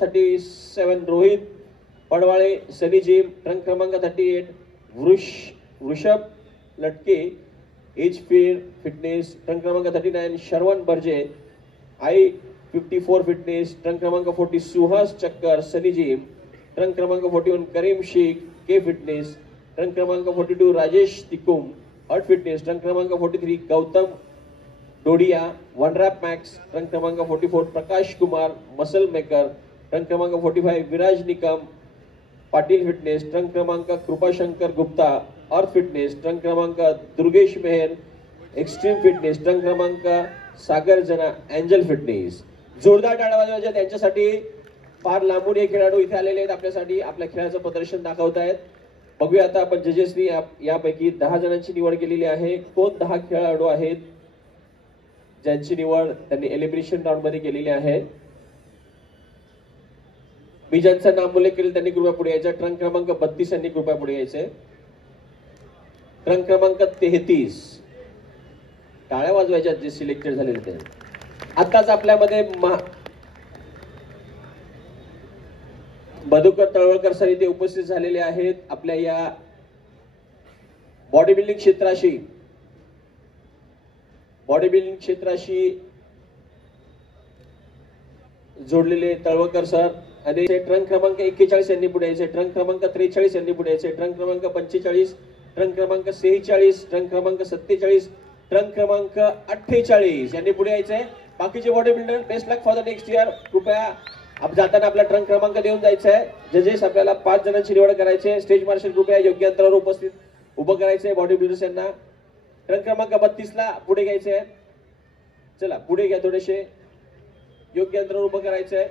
37 रोहित पडवाळे Sunny gym trunk क्रमांक 38 वृषभ लटके एज फिटनेस ट्रंक क्रमांक 39 शरवण बर्जे I54 फिटनेस ट्रंक क्रमांक 40 सुहास चक्कर सनी जिम ट्रंक क्रमांक 41 करीम शेख के फिटनेस ट्रंक क्रमांक 42 राजेश तिकुम हर्ट फिटनेस ट्रंक क्रमांक 43 Gautam Dodiya One Rep Max trunk क्रमांक 44 Prakash Kumar Muscle Maker trunk क्रमांक 45 विराज निकम पाटिल फिटनेस ट्रंक क्रमांक Kripashankar Gupta Earth Fitness trunk क्रमांक Durgesh Meher Extreme Fitness trunk क्रमांक सागर जना एंजल फिटनेस. जोरदार टाळ्या वाजवायच्या त्यांच्यासाठी. फार लांबून हे खेळाडू इथे आलेले आहेत आपल्यासाठी आपल्या खेळाचं प्रदर्शन दाखवतायत. बघूया आता आपण जजेसनी यापैकी 10 जणांची निवड केलेली आहे. कोण 10 खेळाडू आहेत ज्यांची निवड त्यांनी एलिमिनेशन राऊंड मध्ये केलेली आहे. मी ज्यांचं नाम उल्लेख केलं त्यांनी कृपया पुढे यायचं. ट्रंक क्रमांक 32 यांनी कृपया पुढे यायचे. ट्रंक क्रमांक 33 टाळ्या वाजवायच्या जे सिलेक्टेड झालेले ते. आताच आपल्यामध्ये मधुकर तळवळकर सर इथे उपस्थित झालेले आहेत. आपल्या या बॉडी बिल्डिंग क्षेत्राशी जोडलेले तळवळकर सर आणि ट्रंक क्रमांक 41 यांनी पुढे यायचे. ट्रंक क्रमांक 43 यांनी पुढे यायचे. ट्रंक क्रमांक 45 ट्रंक क्रमांक 46 ट्रंक क्रमांक 47 ट्रंक क्रमांक 48 यांनी पुढे यायचे. बाकीचे body builder best luck for the next year. कृपया जाताना आपला ट्रंक क्रमांक देऊन जायचा आहे. जजेस आपल्याला 5 जणांची निवड करायची. स्टेज मार्शल कृपया योग्य अंतरावर उपस्थित उभं करायचंय बॉडी बिल्डर्स यांना. ट्रंक क्रमांक 32 ला पुढे घ्यायचे. चला पुढे घ्या थोडेसे. योग्य अंतरावर उभं करायचंय.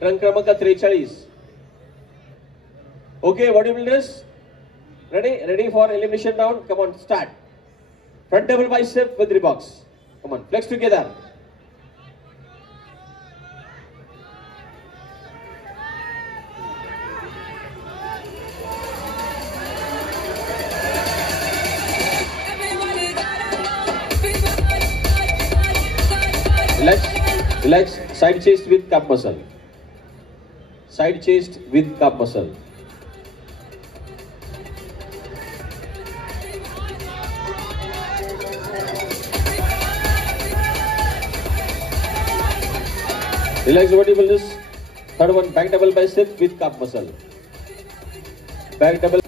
ट्रंक क्रमांक 43. Okay, bodybuilders, ready for elimination round. Come on, start. Front double bicep with Reeboks. Come on, flex together. Relax. Side chest with calf muscle. Side chest with calf muscle. Relax bodybuilders. Third one, back double bicep with calf muscle. Back double.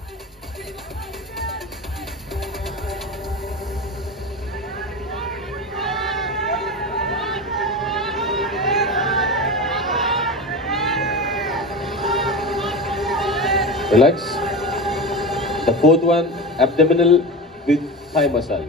Relax. The fourth one, abdominal with thigh muscle.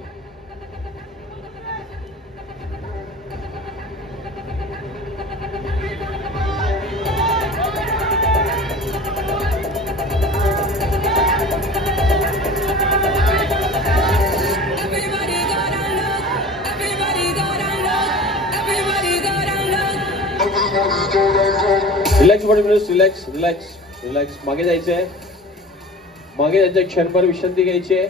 Relax bodybuilders. Relax. मागे जायचंय. मागे जायचं. क्षणभर विश्रांती घ्यायची आहे.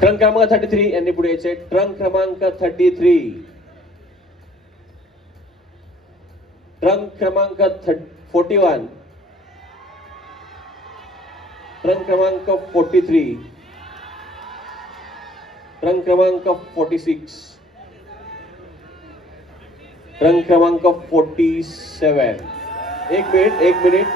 ट्रंक क्रमांक 33 यांनी पुढे यायचे. ट्रंक क्रमांक 33. ट्रंक क्रमांक 41 ट्रंक क्रमांक 43 ट्रंक क्रमांक 46 रंग क्रमांक 47. एक मिनिट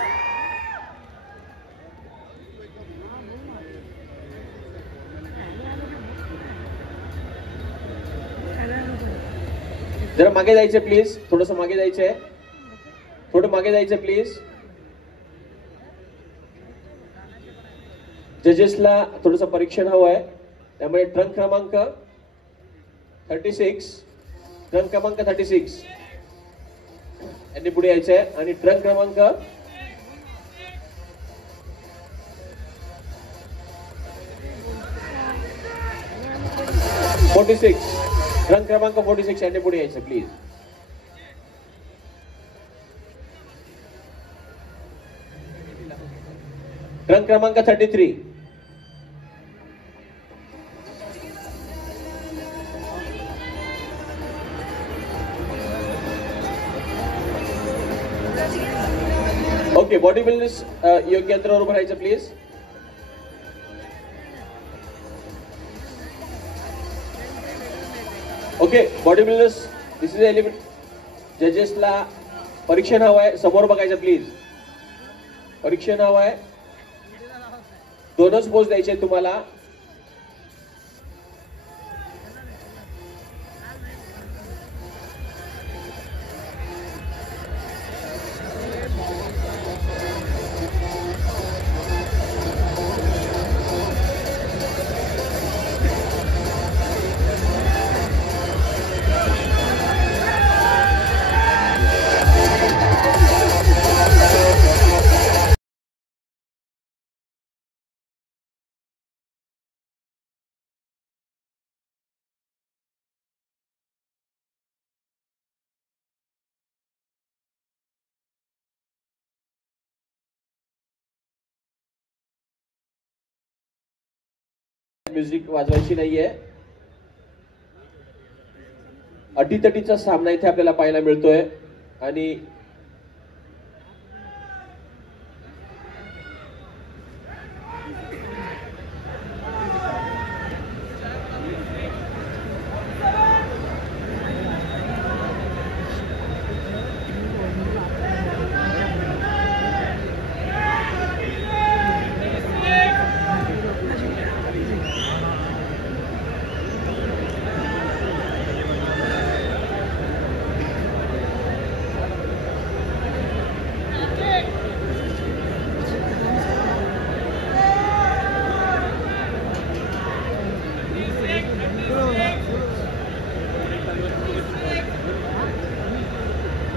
जरा मागे जायचं प्लीज, थोडस मागे जायचंय, थोडं मागे जायचं प्लीज. जजेसला थोडंसं परीक्षण हवं आहे, त्यामुळे ट्रंक क्रमांक 36, ट्रंक क्रमांक 36 यांनी पुढे यायचंय आणि ट्रंक क्रमांक 46, ट्रंक क्रमांक 46 यांनी पुढे यायचं प्लीज. ट्रंक क्रमांक 33. ओके, बॉडी बिल्डर्स योग्य अंतरावर उभं राहायचं please. Okay, body builders, this is element. जजेसला परीक्षण हवं आहे, समोर बघायचं प्लीज. परीक्षण हवं आहे, दोनच पोज द्यायचे तुम्हाला. म्युझिक वाजवायची नाहीये. अटीतटीचा सामना इथे आपल्याला पाहायला मिळतोय आणि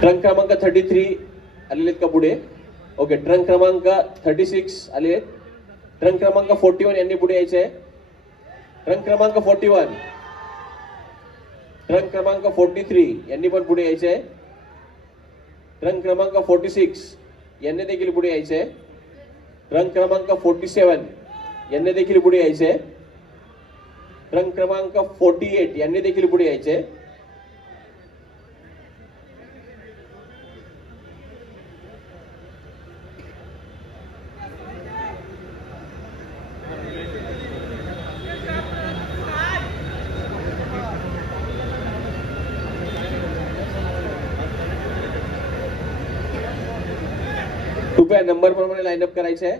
ट्रंक क्रमांक 33 आलेले का पुढे. ओके, ट्रंक क्रमांक 36 आले. ट्रंक क्रमांक 41 यांनी पुढे यायचंय. ट्रंक क्रमांक 41, ट्रंक क्रमांक 43 यांनी पण पुढे यायचंय. ट्रंक क्रमांक 46 यांनी देखील पुढे यायचंय. ट्रंक क्रमांक 47 यांनी देखील पुढे यायचंय. ट्रंक क्रमांक 48 यांनी देखील पुढे यायचंय. कृपया नंबर प्रमाणे लाईनअप करायचं आहे.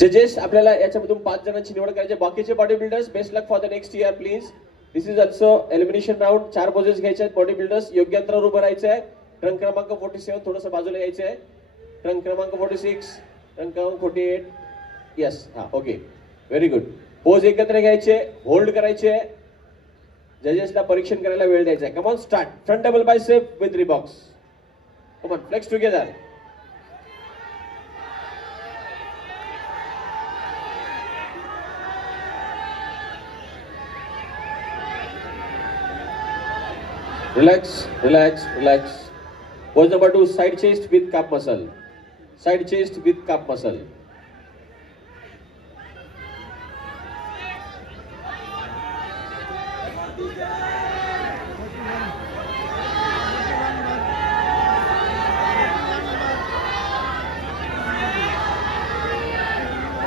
जजेस, आपल्याला याच्यामधून 5 जणांची निवड करायची. बाकीचे bodybuilders, best luck for the next year please. This is also elimination round. 4 poses घ्यायचे आहेत. बॉडी बिल्डर्स योग्य अंतरावर उभं राहायचं आहे. ट्रंक क्रमांक 47 थोडंसं बाजूला यायचं आहे. ट्रंक क्रमांक 46, ट्रंक क्रमांक 48. यस, हा, ओके, व्हेरी गुड. पोज एकत्र घ्यायचे, होल्ड करायचे. जजेसला परीक्षण करायला वेळ द्यायचा आहे. Come on, start. Front double bicep with rib box. Come on, flex together. Relax, relax, relax. Pose number 2, side chest with calf muscle. Side chest with calf muscle.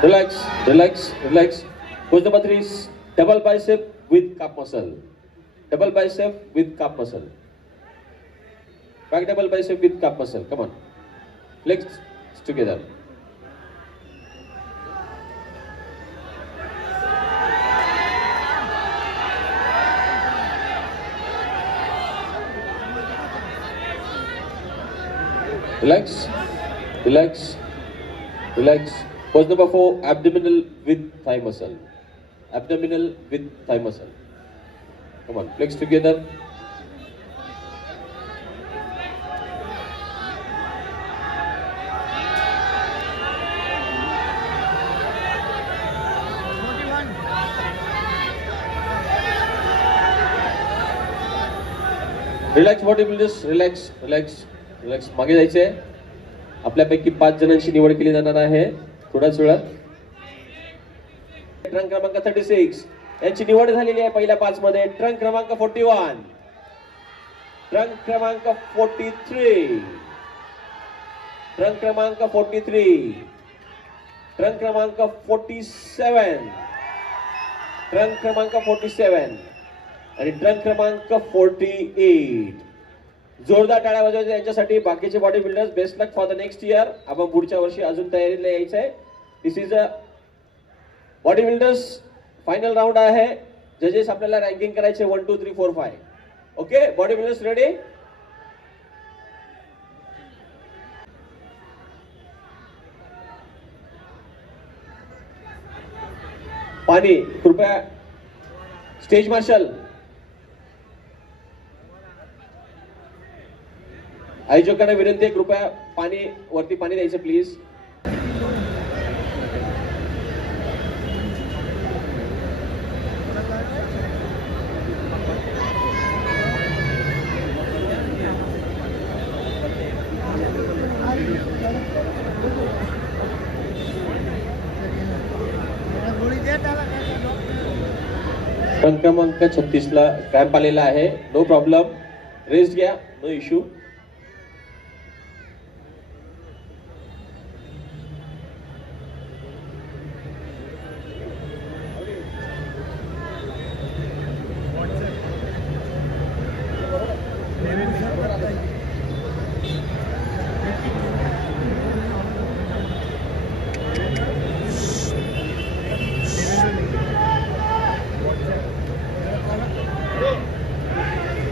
Relax, relax, relax. Pose number 3, double bicep with calf muscle. Double bicep with calf muscle. Back double bicep with calf muscle. Come on. Legs together. Relax, relax, relax. Pose number 4, abdominal with thigh muscle. Abdominal with thigh muscle. Come on, flex together. Relax bodybuilders, relax relax relax. मागे जायचंय. आपल्यापैकी 5 जणांची निवड केली जाणार आहे थोड्याच वेळात. ट्रंक क्रमांक 36 यांची निवड झालेली आहे पहिल्या 5 मध्ये. ट्रंक क्रमांक 41, ट्रंक क्रमांक 43, ट्रंक क्रमांक 43, ट्रंक क्रमांक 47, ट्रंक क्रमांक 47 आणि ट्रंक क्रमांक 48. जोरदार टाळ्या वाजवायच्या यांच्यासाठी. बाकीचे bodybuilders, best luck for the next year. आपण पुढच्या वर्षी अजून तयारीला यायचं आहे. This is a body builders final round आहे. जजेस आपल्याला रँकिंग करायचे 1 2 3 4 5. Okay, body builders ready. पाणी कृपया. स्टेज मार्शल, आयोजकांना विनंती आहे कृपया पाणी वरती पाणी द्यायचं प्लीज. ट्रंक क्रमांक 36 ला क्रॅम्प आलेला आहे. नो प्रॉब्लेम, रेस्ट घ्या, नो इश्यू.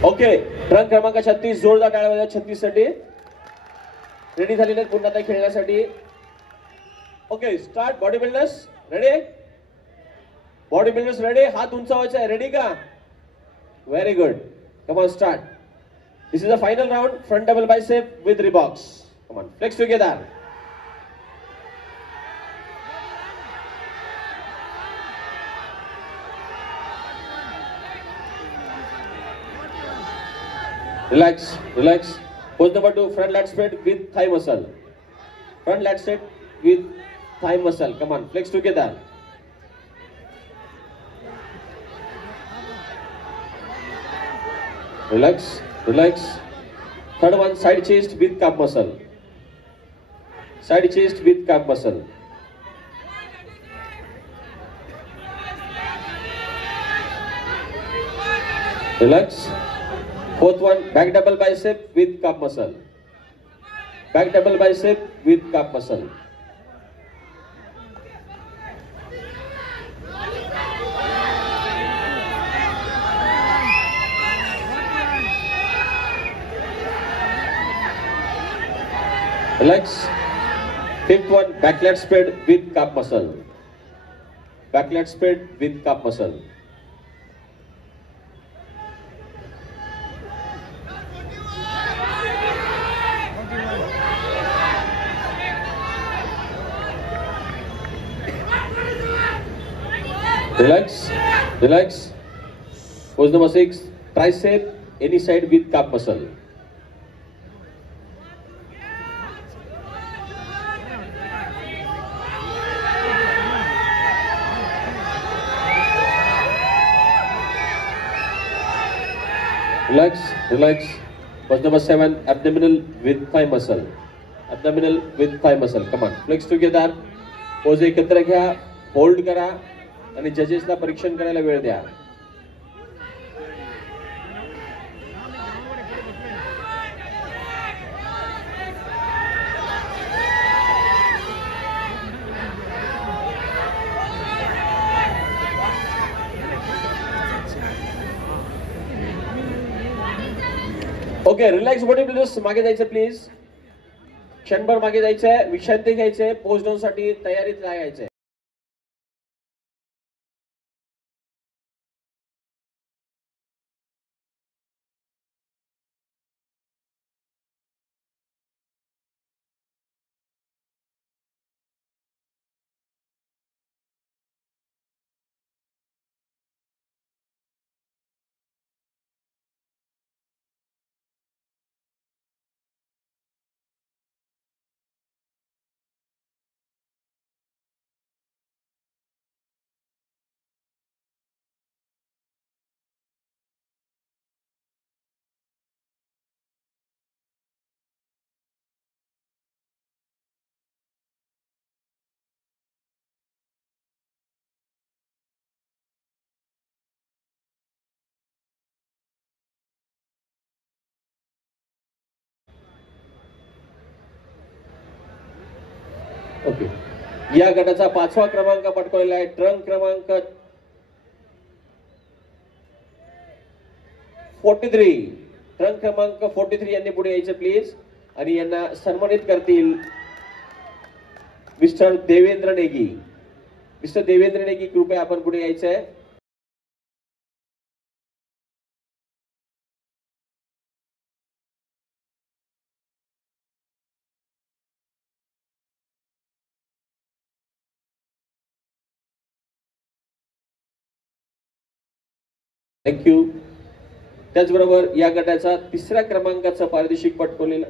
ओके, ट्रंक क्रमांक 36 जोरदार टाळ्या वाजवा 36 साठी. रेडी झालेले आहेत पुन्हा त्या खेळण्यासाठी. Okay, start. Bodybuilders ready. Bodybuilders ready. हात उंचावायचा आहे. रेडी का? Very good. Come on, start. This is a final round. Front double bicep with rib box. Come on, flex together. Relax, relax. Pose number 2, front lat spread with thigh muscle. Front lat spread with thigh muscle. Come on, flex together. Relax, relax. Third one, side chest with calf muscle. Side chest with calf muscle. Relax. Fourth one, back double bicep with calf muscle. Back double bicep with calf muscle. Relax. Fifth one, back lat spread with calf muscle. Back lat spread with calf muscle. Relax, relax. Pose number 6, tricep any side with calf muscle. Relax, relax. Pose number 7, abdominal with thigh muscle. Abdominal with thigh muscle. Come on, flex together. Pose एकत्र घ्या, होल्ड करा आणि जजेसला परीक्षण करायला वेळ द्या. Okay, relax body builders, मागे जायचं प्लीज. क्षणभर मागे जायचंय, विश्रांती घ्यायचंय, पोस्ट डाऊन साठी तयारीत लागायचंय. ओके, या गटाचा 5वा क्रमांक पटकावलेला आहे. ट्रंक क्रमांक 43, ट्रंक क्रमांक 43 यांनी पुढे यायचं प्लीज. आणि यांना सन्मानित करतील मिस्टर देवेंद्र नेगी. मिस्टर देवेंद्र नेगी, कृपया आपण पुढे यायचंय. थँक्यू. त्याचबरोबर या गटाचा 3ऱ्या क्रमांकाचा पारितोषिक पटकावलेला,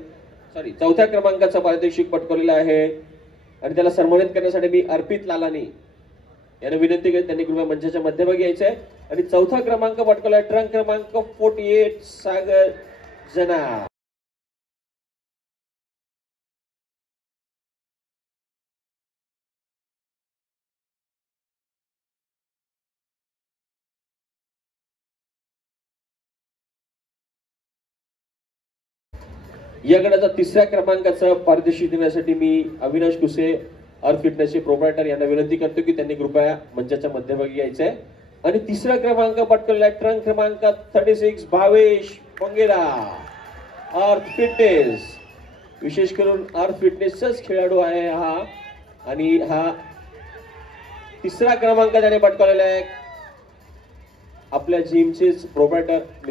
सॉरी 4थ्या क्रमांकाचा पारितोषिक पटकावलेला आहे. आणि त्याला सन्मानित करण्यासाठी मी अर्पित लालानी यांना विनंती केली, त्यांनी कृपया मंचाच्या मध्यभागी यायचंय. आणि 4था क्रमांक पटकावला ट्रंक क्रमांक 48 सागर जना. या गटाचा 3ऱ्या क्रमांकाचा पारितोषिक देण्यासाठी मी अविनाश कुसे अर्थ फिटनेसचे प्रोप्रायटर यांना विनंती करतो की त्यांनी कृपया मंचाच्या मध्यभागी यायचंय. आणि 3रा क्रमांक पटकावलेला ट्रंक क्रमांक 36 भावेश मंगेरा अर्थ फिटनेस. विशेष करून अर्थ फिटनेसचाच खेळाडू आहे हा. आणि हा 3रा क्रमांक त्याने पटकावलेला आहे. आपल्या जिमचेच प्रोप्रायटर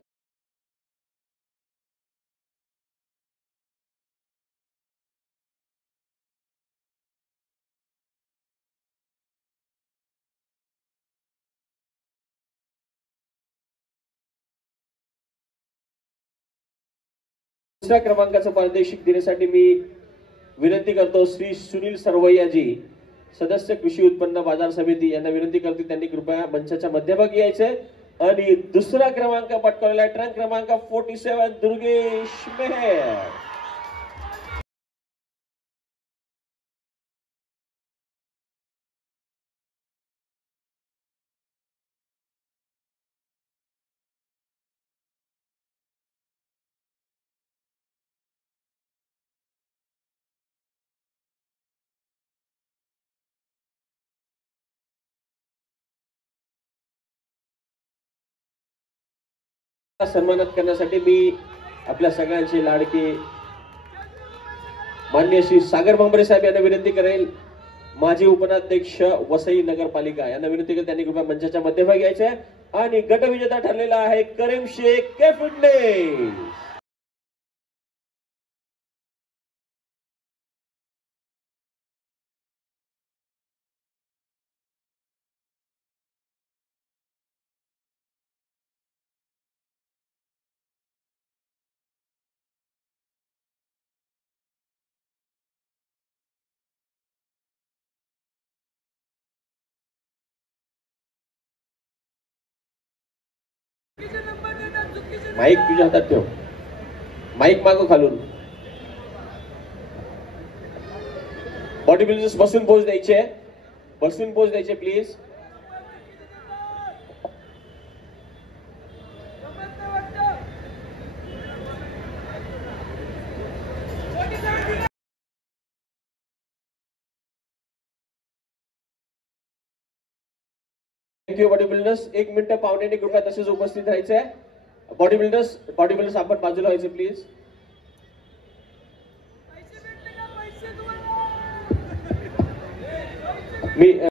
क्रमांकाचं पारितोषिक देण्यासाठी मी विनंती करतो श्री सुनील सरवैयाजी, सदस्य कृषी उत्पन्न बाजार समिती यांना विनंती करतो त्यांनी कृपया मंचाच्या मध्यभागी यायचंय. आणि 2रा क्रमांक पटकावलेला ट्रंक क्रमांक 47 दुर्गेश मेहर. सन्मानित करण्यासाठी मी आपल्या सगळ्यांचे लाडके माननीय श्री सागर भांबरे साहेब यांना विनंती करेल, माजी उपनाध्यक्ष वसई नगरपालिका यांना विनंती करेल त्यांनी कृपया मंचाच्या मध्यभागी यायचे. आणि गटविजेता ठरलेला आहे करीम शेख के फिटनेस. माईक तुझ्या हातात ठेव, माईक मागो खालून. बॉडी बिल्डर्स बसून पोच द्यायचे, बसून पोच द्यायचे please. Thank you body builders. 1 minute पाहुण्याने कृपया तसेच उपस्थित राहायचे. बॉडी बिल्डर्स आपण बाजूला व्हायचे प्लीज. मी